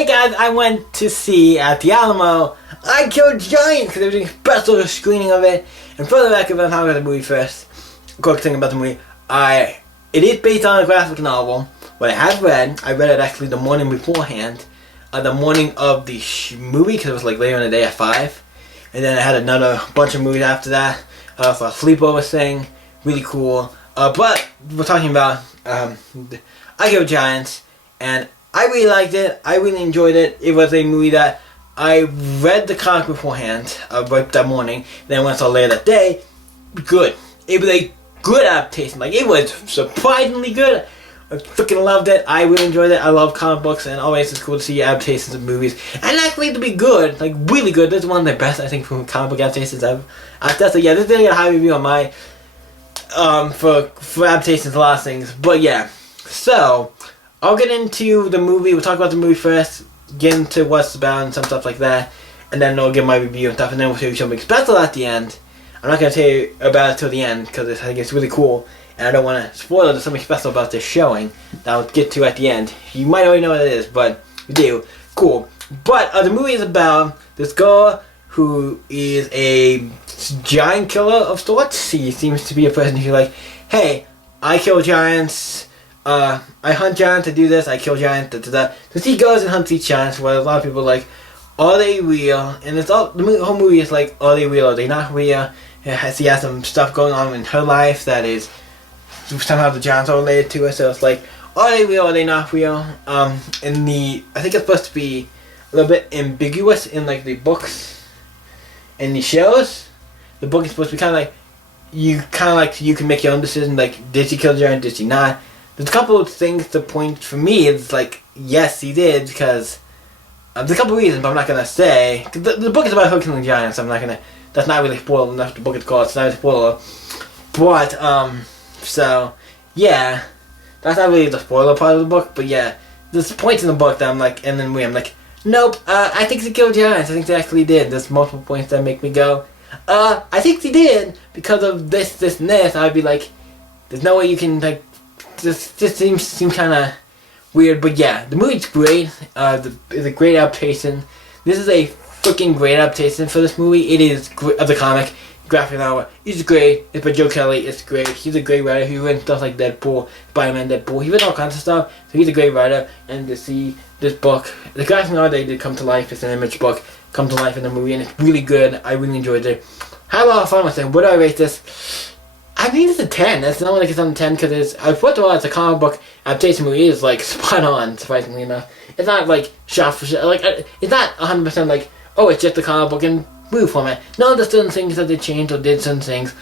Hey guys, I went to see at the Alamo I Killed Giants because they were doing a special screening of it. And for the record, I'm talking about the movie first. A quick thing about the movie. It is based on a graphic novel. What I have read, I read it actually the morning beforehand. The morning of the movie, because it was like later in the day at 5. And then I had another bunch of movies after that. For a sleepover thing. Really cool. But we're talking about I Killed Giants. And I really liked it. I really enjoyed it. It was a movie that I read the comic beforehand, right that morning. Then went saw later that day. Good. It was a good adaptation. Like, it was surprisingly good. I freaking loved it. I really enjoyed it. I love comic books, and always it's cool to see adaptations of movies. And actually to be good, like really good. This is one of the best, I think, from comic book adaptations I've so yeah, this is gonna get a high review on my for adaptations of a lot of things. But yeah. So I'll get into the movie. We'll talk about the movie first, get into what it's about and some stuff like that, and then I'll give my review and stuff, and then we'll show you something special at the end. I'm not going to tell you about it till the end, because I think it's really cool, and I don't want to spoil it. There's something special about this showing that I'll get to at the end. You might already know what it is, but you do. Cool. But the movie is about this girl who is a giant killer of sorts. She seems to be a person who's like, hey, I kill giants. I hunt giants to do this, I kill giants, da. So she goes and hunts these giants, where a lot of people are like, are they real? And it's all, the whole movie is like, are they real, are they not real? She has some stuff going on in her life that is, somehow the giants are related to her, so it's like, are they real, are they not real? I think it's supposed to be a little bit ambiguous in like the books and the shows. The book is supposed to be kind of like, you can make your own decision, like, did she kill the giant, did she not? There's a couple of things to point for me. It's like, yes, he did, because there's a couple of reasons, but I'm not gonna say. The book is about her killing giants. So I'm not gonna. That's not really spoiler enough. The book is called. It's not a spoiler. But so yeah, that's not really the spoiler part of the book. But yeah, there's points in the book that I'm like, and then I'm like, nope. I think she killed giants. I think they actually did. There's multiple points that make me go, I think she did because of this, and this. I'd be like, there's no way you can like. Just seems kind of weird, but yeah, the movie's great. It's a great adaptation. This is a freaking great adaptation for this movie. It is of the comic graphic novel. It's great. It's by Joe Kelly. It's great. He's a great writer. He wrote stuff like Deadpool, Spider-Man, Deadpool. He wrote all kinds of stuff. So he's a great writer. And to see this book, the graphic novel they did come to life. It's an image book come to life in the movie, and it's really good. I really enjoyed it. Had a lot of fun with it. What do I rate this? I think it's a 10. It's not like it's on 10 because first of all, it's a comic book adaptation movie. It is like spot on, surprisingly enough. It's not like shot for shot. Like, it's not 100% like, oh, it's just a comic book in movie format. No, there's certain things that they changed or did certain things.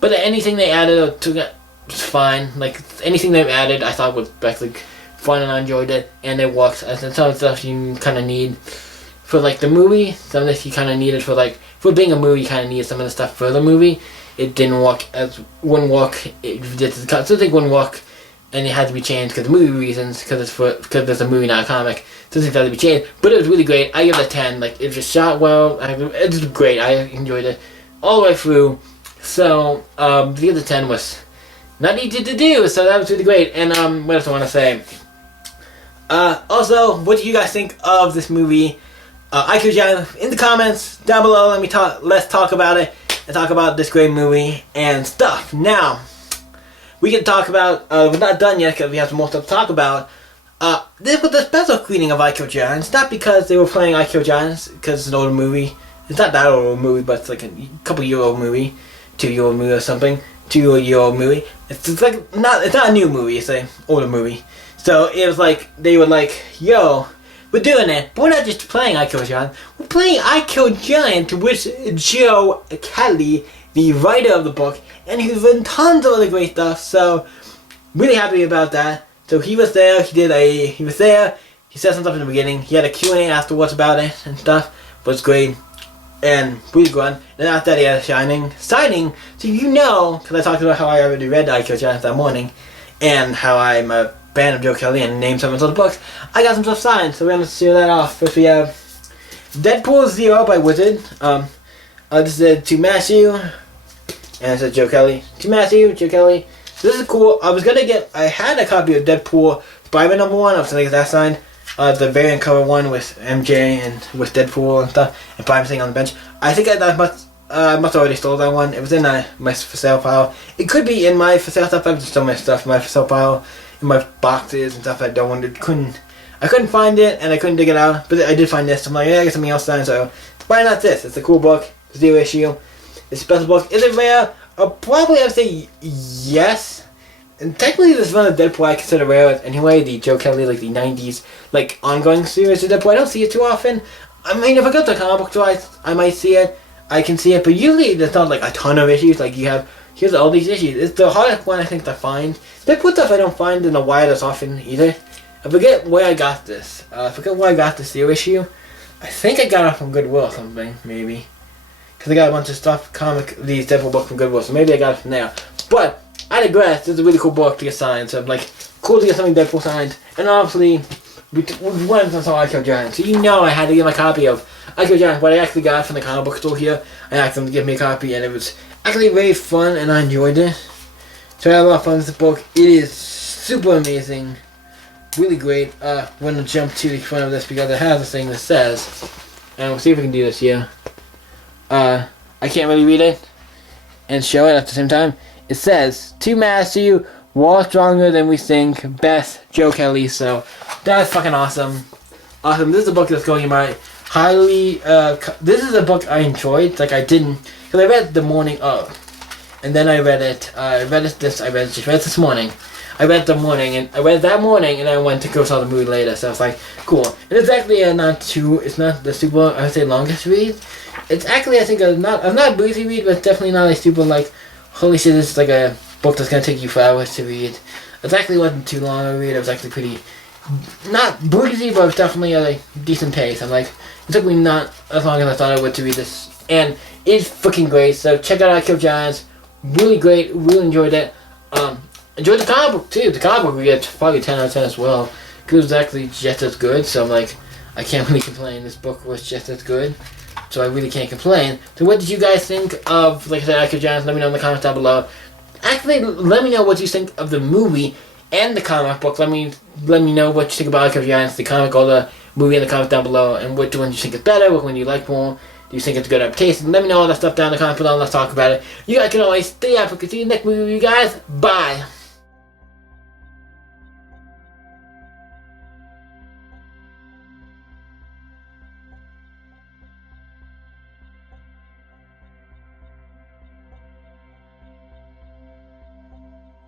But anything they added or took it was fine. Like, anything they've added I thought was actually fun, and I enjoyed it. And it works. And some of the stuff you kind of need for like the movie. Some of this you kind of needed for like, for being a movie, you kind of needed some of the stuff for the movie. It didn't work as one walk. It did the cut. So I think one walk, and it had to be changed because of movie reasons. Because there's a movie, not a comic. So I think that had to be changed. But it was really great. I give it a 10. Like, it just shot well. It was great. I enjoyed it all the way through. So the other 10 was not easy to do. So that was really great. And what else I want to say? Also, what do you guys think of this movie? I Killed Giants in the comments down below. Let's talk about it. And talk about this great movie and stuff. Now, we can talk about, we're not done yet because we have some more stuff to talk about. This was a special screening of I Killed Giants. Not because they were playing I Killed Giants, because it's an older movie. It's not that old a movie, but it's like a couple year old movie. 2-year-old movie or something. 2-year-old movie. It's like, it's not a new movie, it's an older movie. So it was like, they were like, yo, we're doing it, but we're not just playing I Killed Giants. We're playing I Killed Giants with Joe Kelly, the writer of the book, and he's written tons of other great stuff. So really happy about that. So he was there. He was there. He said some stuff in the beginning. He had a Q&A afterwards about it and stuff. But it's great and really good. And after that, he had a signing. So you know, because I talked about how I already read I Killed Giants that morning, and how I'm a fan of Joe Kelly and named some of his other books. I got some stuff signed, so we're gonna see that off. First we have Deadpool 0 by Wizard. This is to Matthew, and it says Joe Kelly. To Matthew, Joe Kelly. This is cool. I had a copy of Deadpool Spider-Man #1. I was gonna get that signed. the variant cover one with MJ and with Deadpool and stuff, and Prime sitting on the bench. I think I must have already stole that one. It was in my for sale pile. It could be in my for sale stuff. I've just stole my stuff in my for sale pile, in my boxes and stuff. I couldn't find it and I couldn't dig it out, but I did find this. I'm like, yeah, I got something else done. So why not this? It's a cool book. Zero issue. It's a special book. Is it rare? I'll probably have to say yes. And technically, this is one of Deadpool I consider rare anyway. The Joe Kelly, like the '90s, like ongoing series of Deadpool. I don't see it too often. I mean, if I go to a comic book store, I might see it. I can see it, but usually there's not like a ton of issues. Like you have, here's all these issues. It's the hardest one I think to find. Deadpool stuff I don't find in a while as often either. I forget where I got this. I forget where I got this zero issue. I think I got it from Goodwill or something, maybe. Because I got a bunch of stuff, these Deadpool books from Goodwill, so maybe I got it from there. But, I digress, this is a really cool book to get signed, so I'm like, cool to get something Deadpool signed. And obviously, we went and saw I Kill Giants, so you know I had to get my copy of I Kill Giants, what I actually got from the comic book store here. I asked them to give me a copy, and it was actually very fun, and I enjoyed it. So I had a lot of fun with this book. It is super amazing. Really great. I'm going to jump to the front of this because it has a thing that says, and we'll see if we can do this here. I can't really read it and show it at the same time. It says, to master you, war stronger than we think, best Joe Kelly. So that's fucking awesome. Awesome. This is a book that's going in my highly, this is a book I enjoyed. Like I didn't, because I read it the morning of, and then I read it this morning. I read that morning, and I went to go saw the movie later. So I was like, cool. And it's actually it's not the super, I would say, longest read. It's actually, I think, not a breezy read, but definitely not a super, like, holy shit, this is like a book that's gonna take you 4 hours to read. It actually wasn't too long a read. It was actually pretty, not breezy, but it was definitely a decent pace. I'm like, it took me not as long as I thought it would to read this, and it's freaking great. So check out I Kill Giants. Really great. Really enjoyed it. Enjoyed the comic book too. The comic book we get probably 10 out of 10 as well, because it was actually just as good. So I'm like, I can't really complain. This book was just as good, so I really can't complain. So what did you guys think of, like I said, I Kill Giants? Let me know in the comments down below. Actually, let me know what you think of the movie and the comic book. Let me know what you think about I Kill Giants, the comic, or the movie, in the comments down below, and which one you think is better, which one you like more. Do you think it's a good adaptation? Let me know all that stuff down in the comments below and let's talk about it. You guys can always stay up. We can see you next movie, you guys. Bye.